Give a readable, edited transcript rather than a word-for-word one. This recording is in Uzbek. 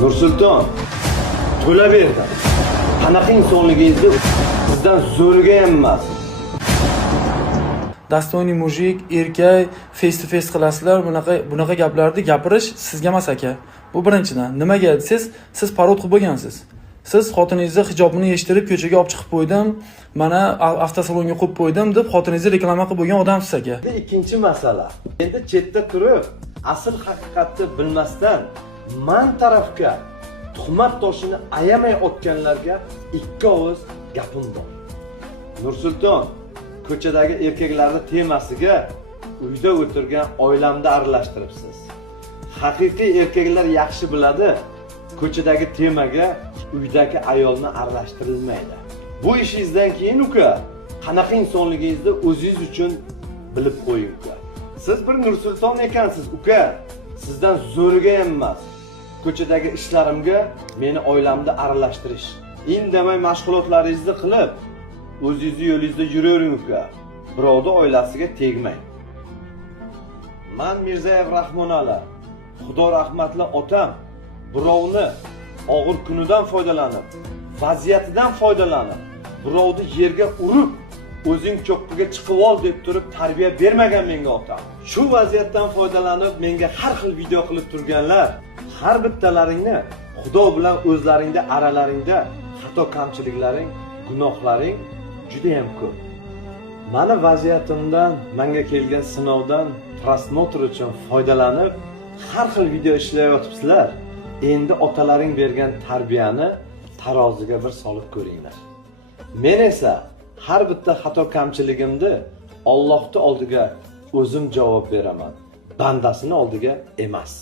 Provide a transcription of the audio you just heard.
Nursulton, to'la berdim. Qanaqa insonligingizni sizdan zo'riga ham emas. Dostойный mujik, erkak, face to face qilasizlar, bunaqa gaplarni gapirish sizga emas aka. Bu birinchidan. Nimaga desangiz, siz parod qilib bo'lgansiz. Siz xotiningizni hijobini yechtirib ko'chaga olib chiqib qo'ydim, mana avtosalonga qo'yib qo'ydim deb xotiningizni reklama qilib bo'lgan odamsiz aka. Ikkinchi masala. Endi chetda turib, asl haqiqatni bilmasdan man tarafga tuhmat toshini ayamay otganlarga ikki og'iz gapim bor. Nursulton, ko'chadagi erkaklarning temasiga uyda o'tirgan oilamni aralashtiribsiz. Haqiqiy erkaklar yaxshi biladi, ko'chadagi temaga uydagi ayolni aralashtirilmaydi. Bu ishingizdan keyin uka, qanaqa insonligingizni o'zingiz uchun bilib qo'ying uka. Siz bir Nursulton ekansiz uka. Sizdan zo'riga ham emas. Ko'chadagi ishlarimga meni oilamni aralashtirish. Indamay mashg'ulotlaringizni qilib, o'zingizni yo'lingizda yuravering uka. Birovning oilasiga tegmang. Men Mirzayev Rahmonali, Xudo rahmatli otam, birovni og'ir kunidan foydalanib, vaziyatidan foydalanib, birovni yerga urib, o'zing cho'qqiga chiqib ol deb turib tarbiya bermagan menga otam. Shu vaziyatdan foydalanib menga har xil video qilib turganlar, har bittalaringni Xudo bilan o'zlaringda aralaringda xato kamchiliklaring, gunohlaring juda ham ko'p. Meni vaziyatimdan, menga kelgan sinovdan prosmotr uchun foydalanib har xil video ishlayotibsizlar. Endi otalaring bergan tarbiyani taroziga bir solib ko'ringlar. Men esa har bitta xato kamchiligimni Allohning oldiga o'zim javob beraman, bandasini oldiga emas.